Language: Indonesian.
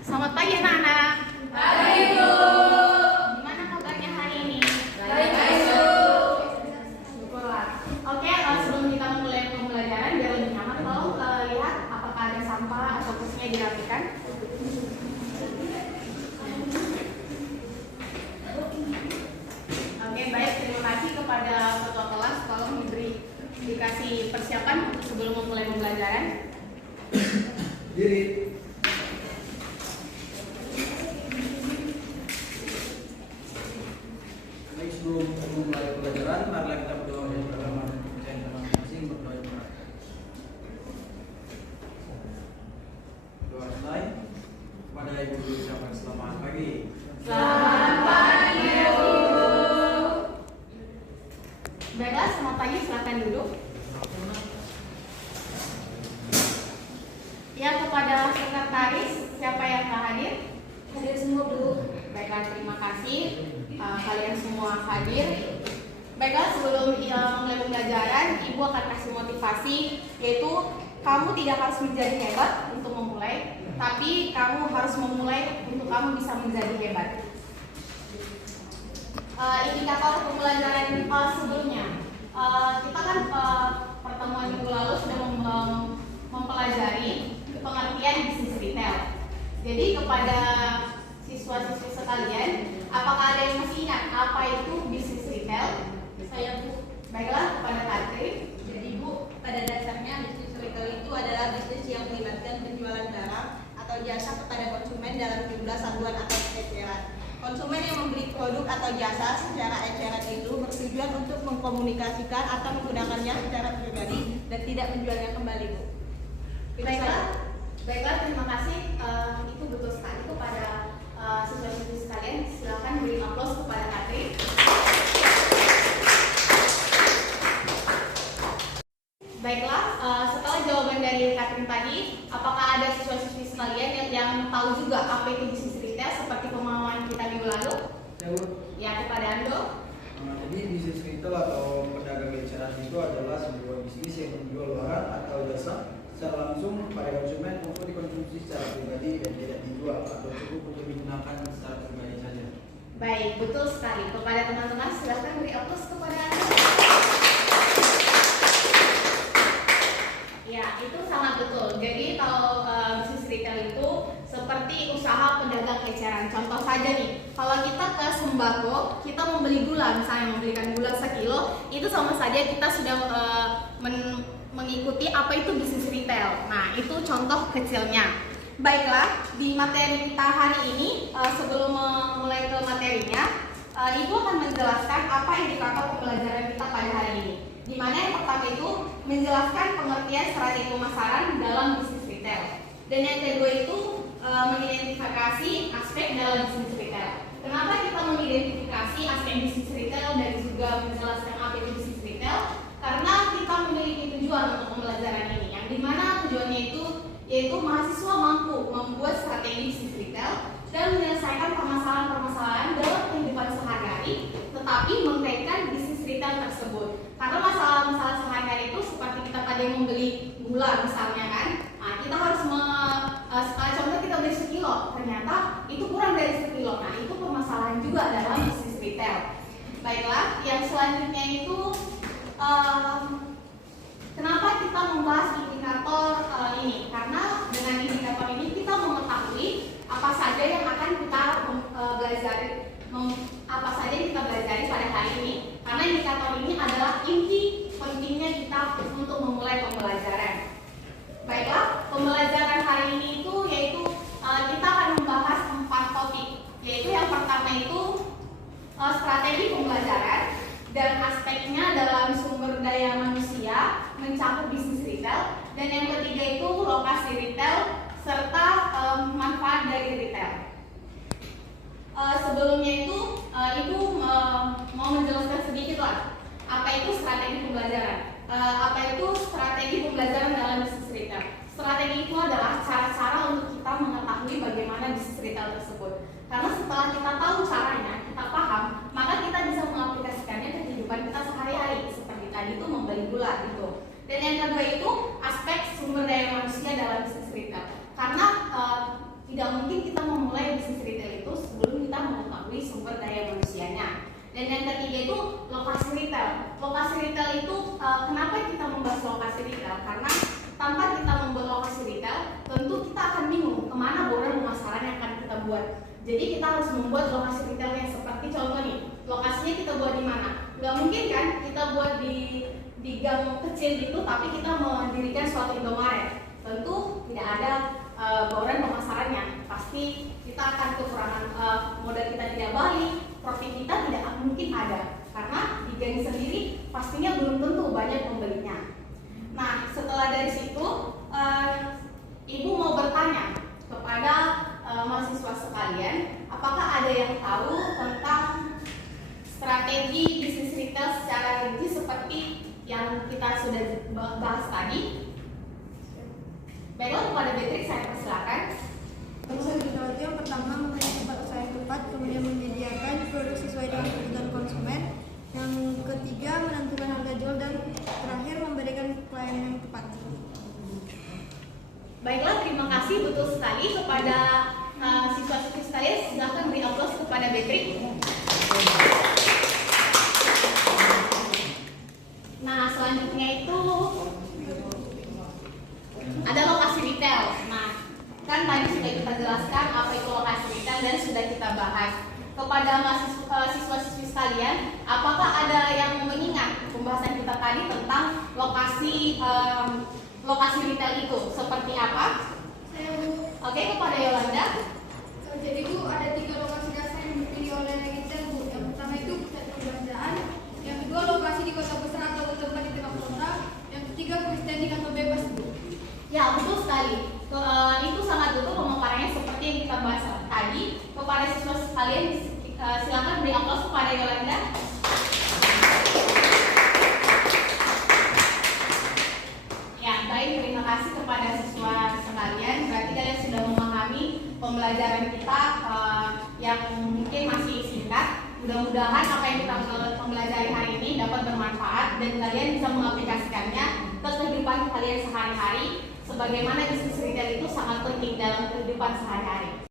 Selamat pagi anak-anak. Pagi, Ibu. Gimana kabarnya hari ini? Baik, Ibu. Syukurlah. Oke, sebelum kita mulai pembelajaran biar lebih nyaman, tolong lihat apakah ada sampah atau kursinya dirapikan. Oke, baik. Terima kasih kepada ketua kelas. Tolong dikasih persiapan sebelum memulai pembelajaran. Diri. Baik, sebelum memulai pelajaran, marilah kita berdoa dan beragama dan kepercayaan dalam masing-masing berdoa yang benar. Doa mulai. Kepada Ibu Guru ucapkan selamat pagi. Selamat pagi, Ibu. Baiklah, selamat pagi. Silakan duduk. Ya, kepada sekretaris, siapa yang telah hadir? Hadir semua, Bu. Baiklah, terima kasih kalian semua hadir. Baiklah, sebelum mulai pembelajaran, Ibu akan kasih motivasi, yaitu kamu tidak harus menjadi hebat untuk memulai, tapi kamu harus memulai untuk kamu bisa menjadi hebat. Indikator pembelajaran sebelumnya, kita kan pertemuan minggu lalu sudah mempelajari pengertian bisnis retail. Jadi kepada siswa-siswi sekalian, apakah ada yang masih ingat apa itu bisnis retail? Saya, Bu. Baiklah, kepada Katri. Jadi, Bu, pada dasarnya bisnis retail itu adalah bisnis yang melibatkan penjualan barang atau jasa kepada konsumen dalam jumlah satuan atau eceran. Konsumen yang membeli produk atau jasa secara eceran itu bertujuan untuk mengkomunikasikan atau menggunakannya secara pribadi dan tidak menjualnya kembali, Bu. Baiklah, terima kasih. Itu betul sekali kepada siswa-siswi sekalian. Silakan beri aplaus kepada Katri. Baiklah, setelah jawaban dari Katrin tadi, apakah ada siswa-siswi sekalian yang tahu juga apa itu bisnis retail seperti pemahaman kita minggu lalu? Ya, Bu. Ya, kepada Ando. Jadi bisnis retail atau pedagang eceran itu adalah sebuah bisnis yang menjual barang atau jasa secara langsung pada konsumen untuk dikonsumsi secara pribadi dan tidak dijual atau cukup untuk digunakan secara pribadi saja. Baik, betul sekali. Kepada teman-teman, silahkan beri aplaus kepada Anda. Ya, itu sangat betul. Jadi kalau bisnis retail itu seperti usaha pedagang eceran. Contoh saja nih, kalau kita ke sembako, kita membeli gula, misalnya membelikan gula 1 kilo, itu sama saja kita sudah mengikuti apa itu bisnis retail. Nah, itu contoh kecilnya. Baiklah, di materi kita hari ini, sebelum mulai ke materinya, Ibu akan menjelaskan apa indikator pembelajaran kita pada hari ini. Di mana yang pertama itu menjelaskan pengertian strategi pemasaran dalam bisnis retail. Dan yang kedua itu mengidentifikasi aspek dalam bisnis retail. Kenapa kita mengidentifikasi aspek bisnis retail dan juga menjelaskan apa itu bisnis retail? Karena kita memiliki tujuan untuk pembelajaran ini, yang dimana tujuannya itu yaitu mahasiswa mampu membuat strategi bisnis retail dan menyelesaikan permasalahan-permasalahan dalam kehidupan sehari-hari, tetapi mengkaitkan bisnis retail tersebut. Karena masalah-masalah sehari-hari itu seperti kita tadi membeli gula misalnya kan, nah kita harus contoh kita beli 1 kilo, ternyata itu kurang dari 1 kilo. Nah, itu permasalahan juga dalam bisnis retail. Baiklah, yang selanjutnya itu kenapa kita membahas indikator ini? Karena dengan indikator ini kita mengetahui apa saja yang akan kita apa saja yang kita pelajari pada hari ini. Karena indikator ini adalah inti pentingnya kita untuk memulai pembelajaran. Baiklah, pembelajaran hari ini itu yaitu kita akan membahas 4 topik. Yaitu yang pertama itu strategi pembelajaran dan aspeknya dalam sumber daya manusia mencakup bisnis retail, dan yang ketiga itu lokasi retail serta manfaat dari retail. Sebelumnya itu Ibu mau menjelaskan sedikit lah apa itu strategi pembelajaran. Apa itu strategi pembelajaran dalam bisnis retail? Strategi itu adalah cara-cara untuk kita mengetahui bagaimana bisnis retail tersebut. Karena setelah kita tahu caranya, kita paham, maka kita bisa mengaplikasikannya ke kehidupan kita sehari-hari. Seperti tadi itu membeli gula gitu. Dan yang kedua itu aspek sumber daya manusia dalam bisnis retail. Karena tidak mungkin kita memulai bisnis retail itu sebelum kita mengetahui sumber daya manusianya. Dan yang ketiga itu lokasi retail. Lokasi retail itu kenapa kita membahas lokasi retail? Karena tanpa kita membuat lokasi retail, tentu kita akan bingung kemana border pemasaran yang akan kita buat. Jadi kita harus membuat lokasi retail yang seperti contoh nih, lokasinya kita buat di mana? Gak mungkin kan kita buat di gang kecil gitu, tapi kita mendirikan suatu Indomaret. Tentu tidak ada bauran pemasarannya. Pasti kita akan kekurangan modal kita tidak balik, profit kita tidak mungkin ada. Karena di gang sendiri pastinya belum tentu banyak pembelinya. Nah, setelah dari situ, Ibu mau bertanya kepada mahasiswa sekalian, apakah ada yang tahu tentang strategi bisnis retail secara rinci seperti yang kita sudah bahas tadi? Baiklah, kepada Beatrix saya persilakan. Konsep retail yang pertama memiliki tempat usaha yang tepat, kemudian menyediakan produk sesuai dengan kebutuhan konsumen. Yang ketiga menentukan harga jual dan terakhir memberikan pelayanan yang tepat. Baiklah, terima kasih betul sekali kepada siswa-siswi sekalian. Silakan beri aplaus kepada Beatrix. Nah, selanjutnya itu ada lokasi retail. Nah, kan tadi sudah kita jelaskan apa itu lokasi retail dan sudah kita bahas. Kepada siswa-siswi sekalian, apakah ada yang mengingat pembahasan kita tadi tentang lokasi retail itu seperti apa? Saya Bu. Oke, kepada Yolanda. Jadi Bu, ada 3 lokasi dasar yang dipilih oleh retail Bu. Yang pertama itu pusat perbelanjaan, yang kedua lokasi di kota besar atau tempat di tengah kota, yang ketiga freestanding atau bebas Bu. Ya, betul sekali. Itu sangat betul pemaparannya seperti yang kita bahas tadi. Kepada siswa sekalian, silakan beri aplaus kepada Yolanda. Ya, baik, terima kasih kepada siswa sekalian. Berarti kalian sudah memahami pembelajaran kita yang mungkin masih singkat. Mudah-mudahan apa yang kita pelajari hari ini dapat bermanfaat dan kalian bisa mengaplikasikannya ke kehidupan kalian sehari-hari. Sebagaimana bisnis retail itu sangat penting dalam kehidupan sehari-hari.